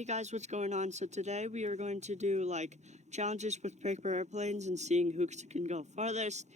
Hey guys, what's going on? So today we are going to do like challenges with paper airplanes and seeing who can go farthest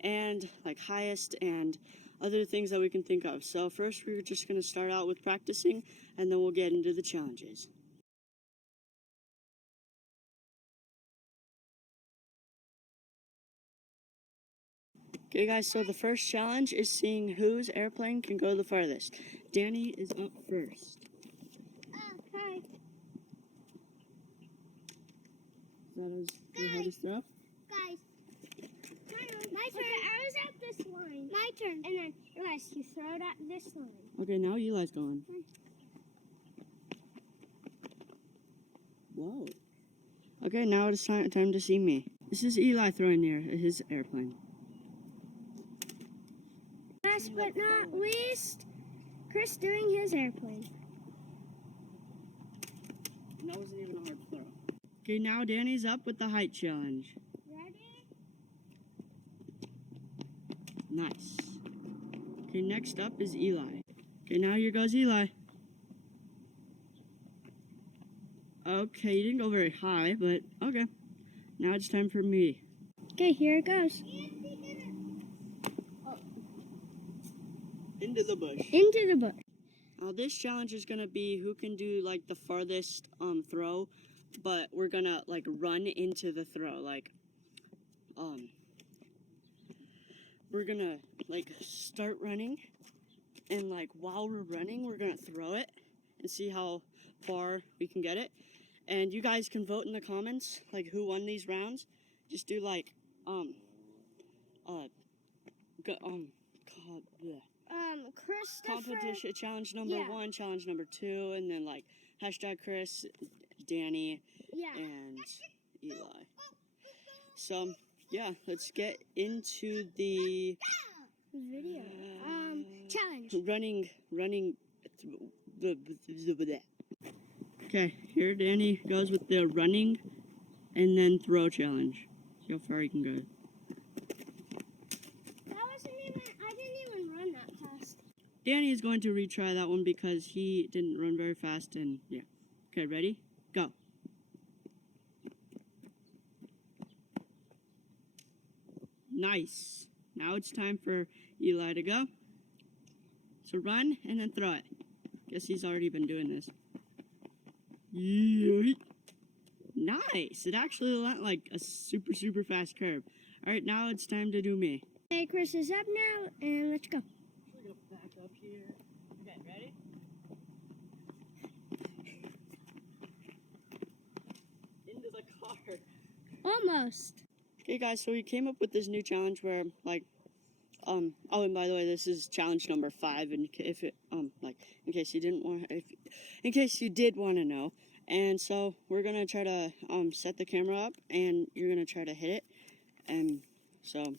and like highest and other things that we can think of. So first we're just going to start out with practicing and then we'll get into the challenges. Okay guys, so the first challenge is seeing whose airplane can go the farthest. Danny is up first. Hi. Is that your hardest throw? Guys, my turn. Okay, I was at this line. My turn. And then, Elias, you throw it at this line. Okay, now Eli's going. Whoa. Okay, now it's time to see me. This is Eli throwing his airplane. Last but not least, Chris doing his airplane. That wasn't even a hard throw. Okay, now Danny's up with the height challenge. Ready? Nice. Okay, next up is Eli. Okay, now here goes Eli. Okay, you didn't go very high, but okay. Now it's time for me. Okay, here it goes. Into the bush. Into the bush. Now this challenge is gonna be who can do like the farthest throw, but we're gonna like run into the throw. Like we're gonna like start running, and like while we're running, we're gonna throw it and see how far we can get it. And you guys can vote in the comments like who won these rounds. Just do like Christopher. competition challenge number 1, challenge number 2, and then like hashtag Chris, Danny, and Eli. So yeah, let's get into the video. Challenge. Running. Okay, here Danny goes with the running and then throw challenge. See how far he can go. I didn't even run that fast. Danny is going to retry that one because he didn't run very fast, and yeah. Okay, ready? Go. Nice. Now it's time for Eli to go. So run and then throw it. Guess he's already been doing this. Yeet. Nice. It actually went like a super fast curve. All right, now it's time to do me. Okay, Chris is up now, and let's go. We're gonna back up here. Okay, ready? Into the car. Almost. Okay, guys. So we came up with this new challenge where, like, oh, and by the way, this is challenge number 5. And if it, in case you didn't want, in case you did want to know. And so we're gonna try to set the camera up, and you're gonna try to hit it, and so.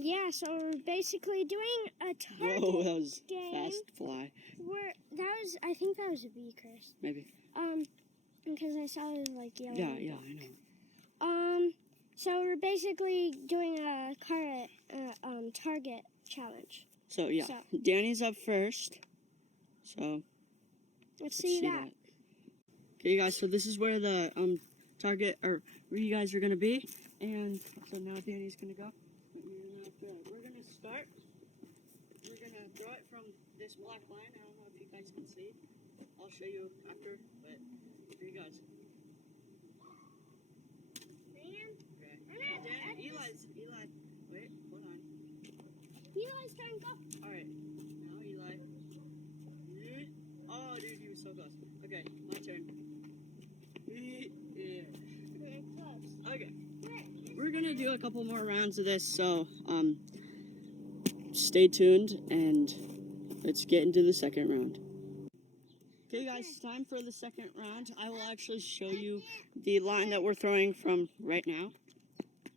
Yeah, so we're basically doing a target Whoa, that was game. fast fly. I think that was a bee, Chris. Maybe. Because I saw it was like yellow. Yeah, I know. So we're basically doing a target challenge. So yeah, Danny's up first. So let's see that. Okay, guys. So this is where the target or where you guys are gonna be, and so now Danny's gonna go. We're gonna start. We're gonna throw it from this black line. I don't know if you guys can see. I'll show you after, but here you guys. Okay. Eli. Wait, hold on. Eli's turn, go. All right. Now Eli. Oh, dude, he was so close. Okay, my turn. Yeah. Close. Okay. We're gonna do a couple more rounds of this, so stay tuned and let's get into the second round. Okay guys, it's time for the second round. I will actually show you the line that we're throwing from right now.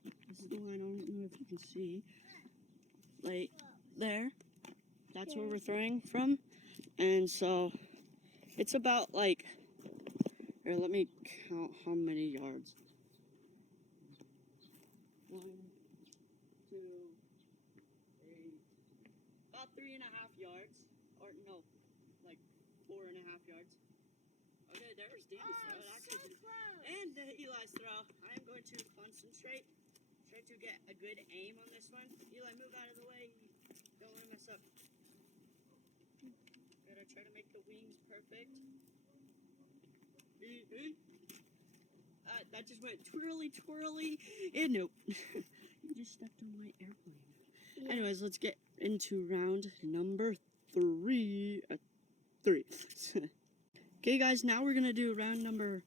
This is the line, I don't know if you can see. Right there. That's where we're throwing from. And so it's about like, here, let me count how many yards. 1, 2, 3, about 3.5 yards, or no, like 4.5 yards. Okay, Okay, there's Danny's throw. It actually and Eli's throw. I am going to concentrate. Try to get a good aim on this one. Eli, move out of the way. Don't want to mess up. Gotta try to make the wings perfect. That just went twirly, and nope. You just stepped on my airplane. Yeah. Anyways, let's get into round number 3. Okay, guys, now we're gonna do round number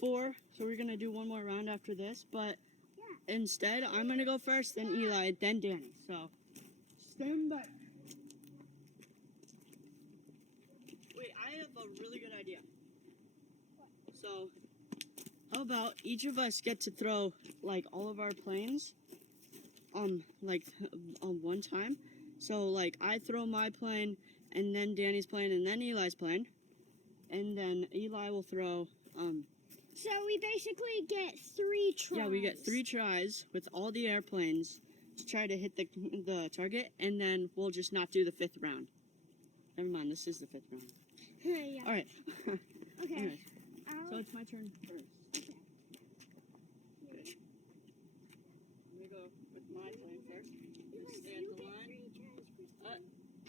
4. So we're gonna do one more round after this, but instead, I'm gonna go first, then Eli, then Danny. So stand back. Wait, I have a really good idea. So, how about each of us get to throw like all of our planes, one time. So like I throw my plane, and then Danny's plane, and then Eli's plane, and then Eli will throw. So we basically get 3 tries. Yeah, we get 3 tries with all the airplanes to try to hit the target, and then we'll just not do the 5th round. Never mind, this is the 5th round. Yeah. All right. Okay. Anyways, so it's my turn first. Okay. Good. I'm gonna go with my plane first. Stay at the line.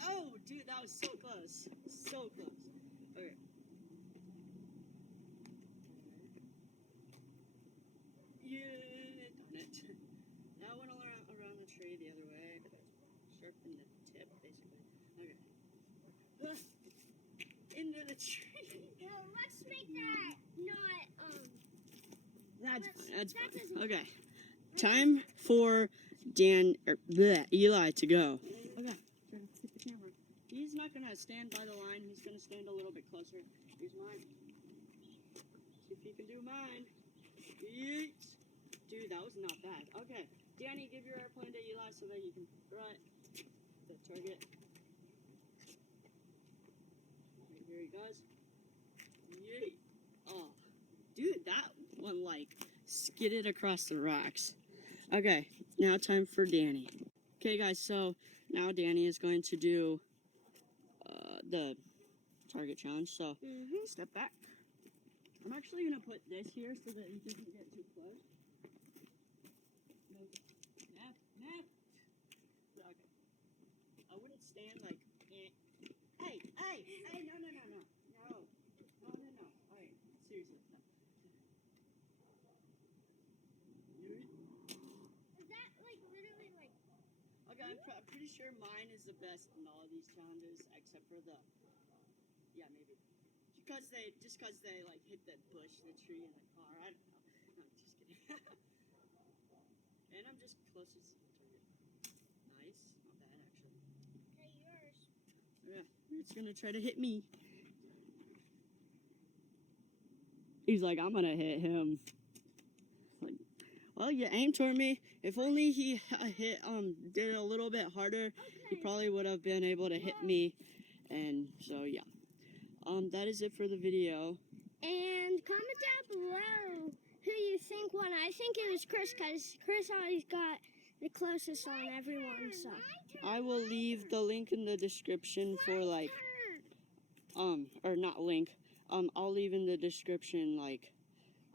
Oh, dude, that was so close. So close. Okay. Yeah, darn it. Now I went around the tree the other way. Sharpen the tip, basically. Okay. Into the tree. Well, let's make that not, That's fine. Okay. Time for Eli to go. Okay. Try to hit the camera. He's not gonna stand by the line. He's gonna stand a little bit closer. Here's mine. See if he can do mine. Yeet. Dude, that was not bad. Okay. Danny, give your airplane to Eli so that you can throw it. The target. Right, here he goes. Yeet. Oh. Dude, that one like skidded across the rocks. Okay, now time for Danny. Okay, guys, so now Danny is going to do the target challenge. So step back. I'm actually gonna put this here so that he doesn't get too close. No. Nap. Okay. I wouldn't stand like. Hey! No! Alright, seriously. No. Is that like literally like? Okay, I'm pretty sure mine is the best in all of these challenges, except for the. Yeah, maybe. Just cause they like hit the bush, the tree, and the car. I don't know. No, I'm just kidding. And I'm just closest to the target. Nice, not bad actually. Okay, yours. Yeah, it's gonna try to hit me. He's like, I'm gonna hit him. Like, well, you aimed toward me. If only he did it a little bit harder, he probably would have been able to hit me. And so yeah. That is it for the video. And comment down below who you think won. I think it was Chris, because Chris always got the closest on everyone. So I will leave the link in the description for like, or not link. I'll leave in the description like,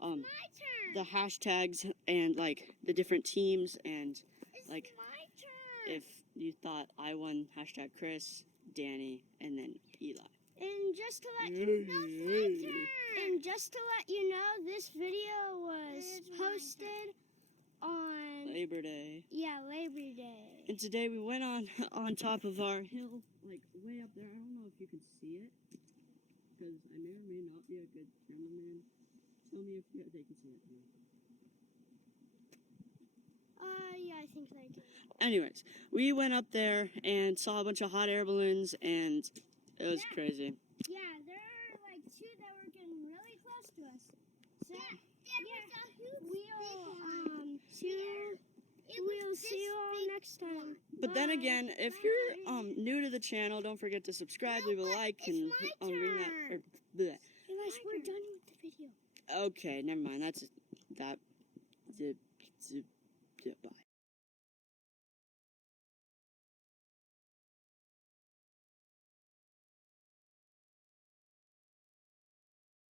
the hashtags and like the different teams and like if you thought I won, hashtag Chris, Danny, and then Eli. And just to let you know, this video was posted on Labor Day. Yeah, Labor Day. And today we went on top of our hill, like way up there. I don't know if you can see it, because I may or may not be a good cameraman. Tell me if they can see it. Yeah, I think they can. Anyways, we went up there and saw a bunch of hot air balloons, and it was crazy. Yeah, there are like 2 that were getting really close to us. So, we'll see you all next time. But then again, if you're new to the channel, don't forget to subscribe, leave a like, and ring that. Guys, we're done with the video. Okay, never mind. That's